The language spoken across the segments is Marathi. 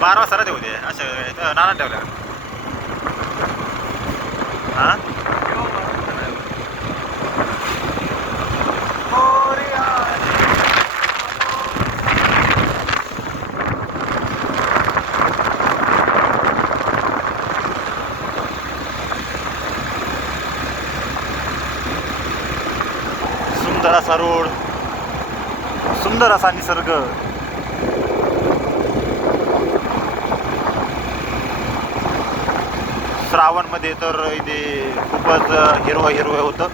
12 वाजता देऊ दे असं नाना ठेवल्या हां सुंदर असा रोड, सुंदर असा निसर्ग. श्रावणमध्ये तर इथे खूपच हिरवं हिरवं होतं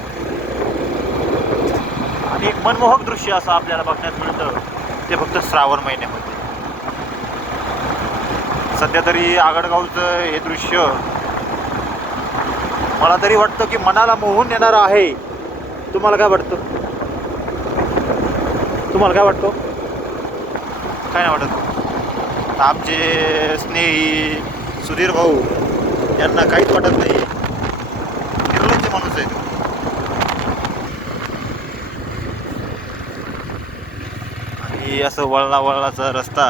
आणि एक मनमोहक दृश्य असं आपल्याला बघण्यात मिळतं ते फक्त श्रावण महिन्यामध्ये. सध्या तरी आगडगावचं हे दृश्य मला तरी वाटतं की मनाला मोहून येणारं आहे. तुम्हाला काय वाटतं? तुम्हाला काय वाटतं? काय नाही वाटत? आमचे स्नेही सुधीर भाऊ यांना काहीच वाटत नाही. निर्लज्ज माणूस आहे तो. आणि असं वळणाचा रस्ता,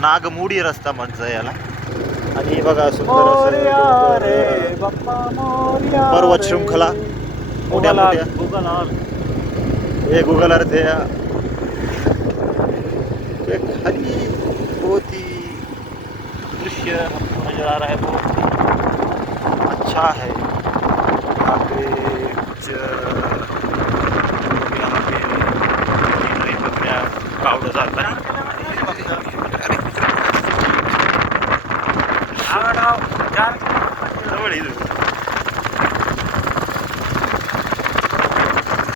नागमोडी रस्ता म्हणतं याला. आणि बघा सुंदर पर्वत शृंखला मोठ्या मोठ्या. हे गुगल अर्थ है. खाली बहुत ही दृश्य हमको नजर आ रहा है, बहुत अच्छा है. यहाँ पे कुछ यहाँ पे पावडर जाता है. जवळ